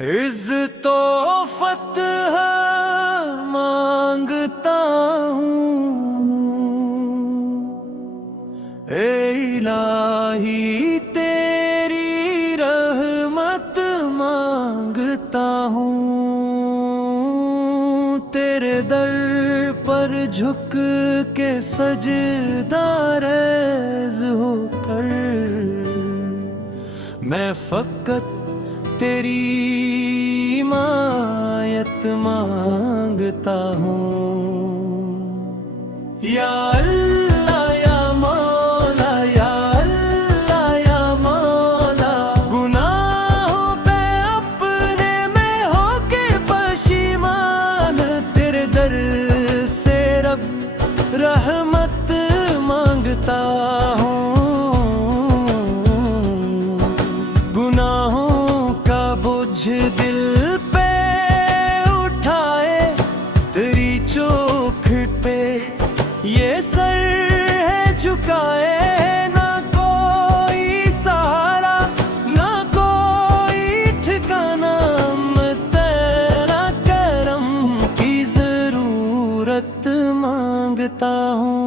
इज़्ज़तो फतह मांगता हूँ, ए इलाही तेरी रहमत मांगता हूँ। तेरे दर पर झुक के सजदा रेज़ होकर मैं फ़क़त तेरी हिमायत मांगता हूँ। या अल्लाह या मौला, या अल्लाह या मौला, गुनाहों पे अपने में होके पशीमान तेरे दर से रब रहमत मांगता हूँ। दिल पे उठाए तेरी चौखट पे ये सर है झुकाए, ना कोई सहारा ना कोई ठिकाना, मैं तेरा करम की जरूरत मांगता हूँ।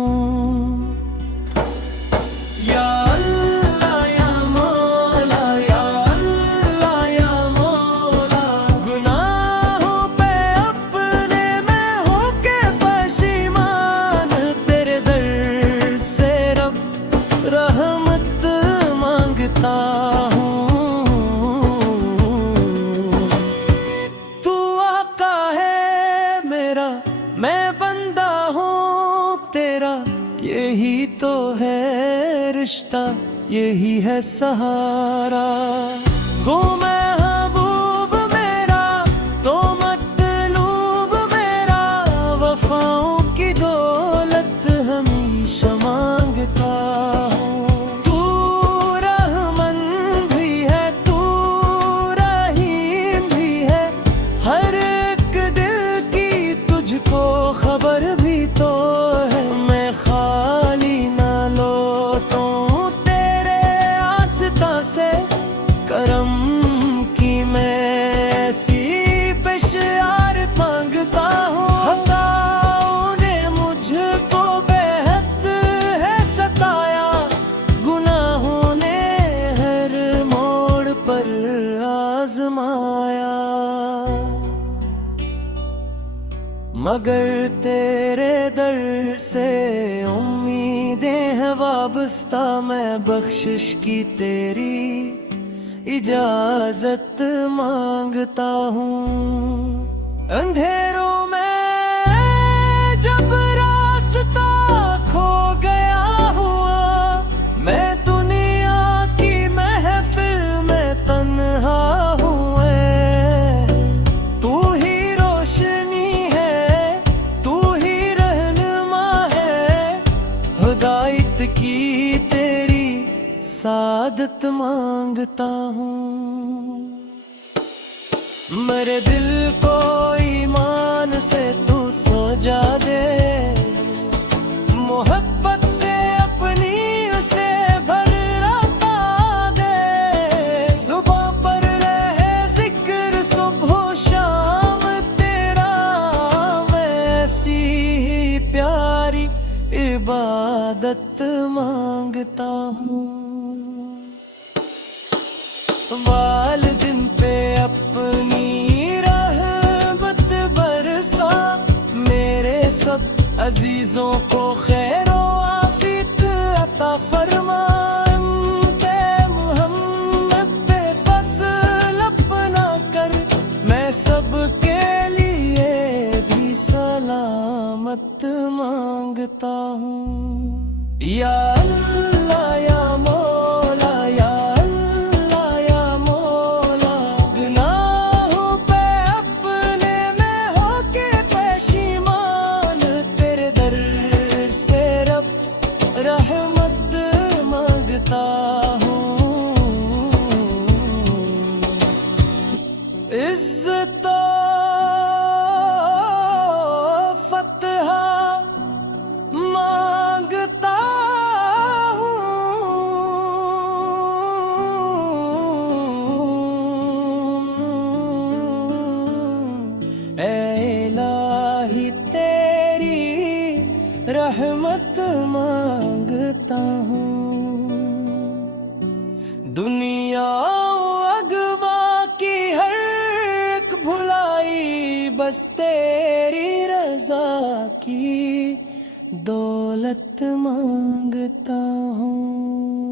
रहमत मांगता हूँ। तू आका है मेरा, मैं बंदा हूँ तेरा, यही तो है रिश्ता, यही है सहारा। गो महबूब मेरा तो मतलूब मेरा, वफाओं की दौलत हमेशा मांगता। खबर भी तो है मैं खाली ना लौटूं तेरे आस्था से, करम की मैं ऐसी पेशयार मांगता हूँ। खताओं ने मुझको बेहद है सताया, गुनाहों ने हर मोड़ पर आजमाया, मगर तेरे दर से उम्मीदें हैं वाबस्ता। मैं बख्शिश की तेरी इजाजत मांगता हूँ। अंधेरों में जब रास्ता खो गया हुआ, मैं दुनिया की महफिल में तन्हा हूँ। हिदायत की तेरी सादत मांगता हूँ। मेरे दिल को ईमान से तू सजा दे, मोहब्बत से अपनी उसे भरता दे। सुबह पर रहे जिक्र सुबह शाम तेरा, मैं ऐसी ही प्यारी इबादत मांगता हूँ। वालिदिन पे अपनी रहमत बरसा, मेरे सब अजीजों को खैरो आफियत अता फरमा। मोहम्मद पे फज़ल अपना कर, मैं सबके लिए भी सलामत मांगता हूँ। या अल्लाह या मौला, या अल्लाह या मौला, गुनाहों पे अपने में होके पशीमान तेरे दर से रब रहमत मांगता हूँ। इज़्ज़तो फतह मांगता हूँ। रहमत मांगता हूँ। दुनिया अगवा की हर एक भुलाई, बस तेरी रजा की दौलत मांगता हूँ।